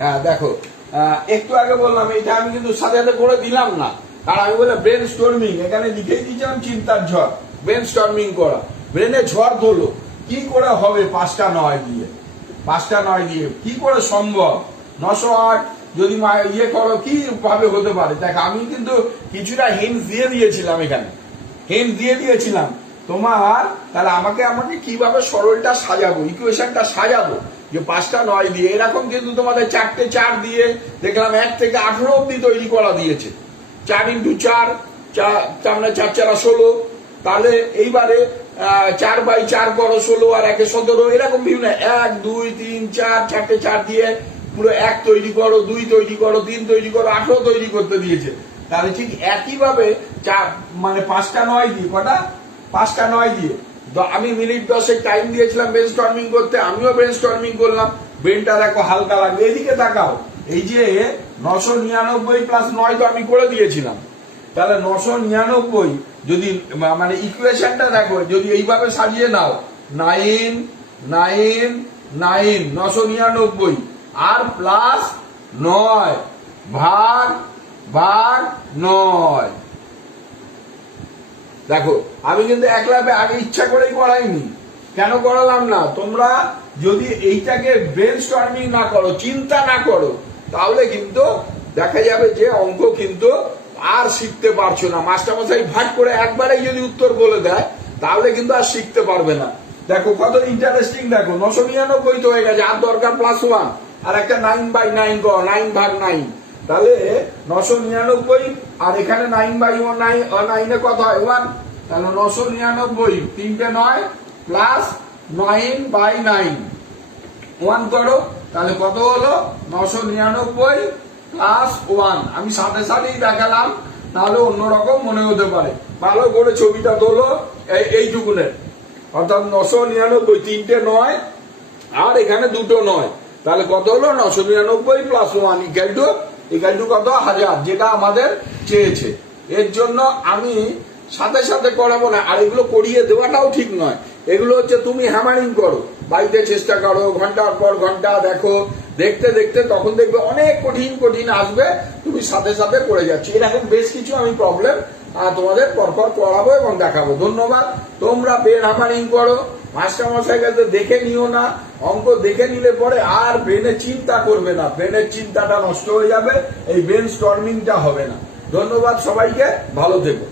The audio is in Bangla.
হ্যাঁ দেখো, একটু আগে বললাম এটা আমি কিন্তু সাথে সাথে করে দিলাম না, আর আমি বললাম ব্রেন স্টর্মিং, এখানে লিখেই দিয়েছিলাম চিন্তার ঝড়, ব্রেন স্টর্মিং করা, ব্রেনে ঝড় ধরলো কি করে হবে 5টা 9 দিয়ে, 5টা 9 দিয়ে কি করে সম্ভব, 908 যদি ইয়ে করো কি ভাবে হতে পারে। দেখ আমি কিন্তু কিছুটা হিন্ট দিয়ে দিয়েছিলাম, এখানে হিন্ট দিয়ে দিয়েছিলাম তোমার, তাহলে আমাকে কিভাবে সরলটা সাজাবো, ইকুয়েশনটা সাজাবো, যে 5টা 9 দিয়ে এরকম কিন্তু তোমাদের 4টে 4 দিয়ে দেখলাম 1 থেকে 18 অব্দি তৈরি করা দিয়েছে, 4 ইন্টু 4, 4 4 16, তাহলে এইবারে 4/4 করো 16 আর 1 17, এরকম বিভিন্ন 1 2 3 4, 4টে 4 দিয়ে পুরো 1 তৈরি করো, 2 তৈরি করো, 3 তৈরি করো, 18 তৈরি করতে দিয়েছে। তাহলে ঠিক একইভাবে মানে 5টা 9 দিয়ে কটা, 5টা 9 দিয়ে আমি মিনিট 10 টাইম দিয়েছিলাম ব্রেন স্টর্মিং করতে, আমিও ব্রেন স্টর্মিং করলাম, ব্রেনটা দেখো হালকা লাগবে। এদিকে তাকাও, এই যে 999 প্লাস 9 তো আমি করে দিয়েছিলাম, তাহলে 999 যদি মানে ইকুয়েশনটা দেখো যদি এইভাবে সাজিয়ে নাও, 9 9 9 999 আর প্লাস 9 ভাগ 9, দেখো আমি কিন্তু একলা আগে ইচ্ছা করেই করাইনি, কেন করালাম না, তোমরা যদি এইটাকে ব্রেন স্টর্মিং না করো, চিন্তা না করো, তাহলে কিন্তু দেখা যাবে যে অঙ্ক কিন্তু আর শিখতে পারছো না। মাস্টারমশাই ভাট করে একবারেই যদি উত্তর বলে দেয় তাহলে কিন্তু আর শিখতে পারবে না। দেখো কত ইন্টারেস্টিং, দেখো 999 তো হয়ে গেছে, আর দরকার +1, আর একটা 9/9 করো, 9 ভাগ 9, তাহলে 999 আর এখানে 9/9 কত হয় 1, তাহলে 999 3টে 9 প্লাস 9/9 1 করো, তাহলে কত হলো 999 প্লাস 1। আমি সাথে সাথেই দেখালাম, তাহলে অন্যরকম মনে হতে পারে, ভালো করে ছবিটা তোলো এইটুকুনের, অর্থাৎ 999 3টে 9 আর এখানে 2টো 9, তাহলে কত হলো 999 প্লাস 1 ইকুয়াল টু কত 1000, যেটা আমাদের চেয়েছে। এর জন্য আমি সাথে সাথে করাবো না, আর এগুলো করিয়ে দেওয়াটাও ঠিক নয়, এগুলো হচ্ছে তুমি হ্যামারিং করো, বাড়িতে চেষ্টা করো, ঘন্টার পর ঘন্টা দেখো, দেখতে দেখতে তখন দেখবে অনেক কঠিন কঠিন আসবে, তুমি সাথে সাথে করে যাচ্ছ। এরকম বেশ কিছু আমি প্রবলেম তোমাদের পরপর করাবো এবং দেখাবো। ধন্যবাদ। তোমরা ব্রেন হ্যামারিং করো, মাস্টারমশাই কাছে দেখে নিও না, অঙ্ক দেখে নিলে পরে আর ব্রেনে চিন্তা করবে না, ব্রেনের চিন্তাটা নষ্ট হয়ে যাবে, এই ব্রেন স্টর্মিংটা হবে না। ধন্যবাদ সবাইকে, ভালো থেকো।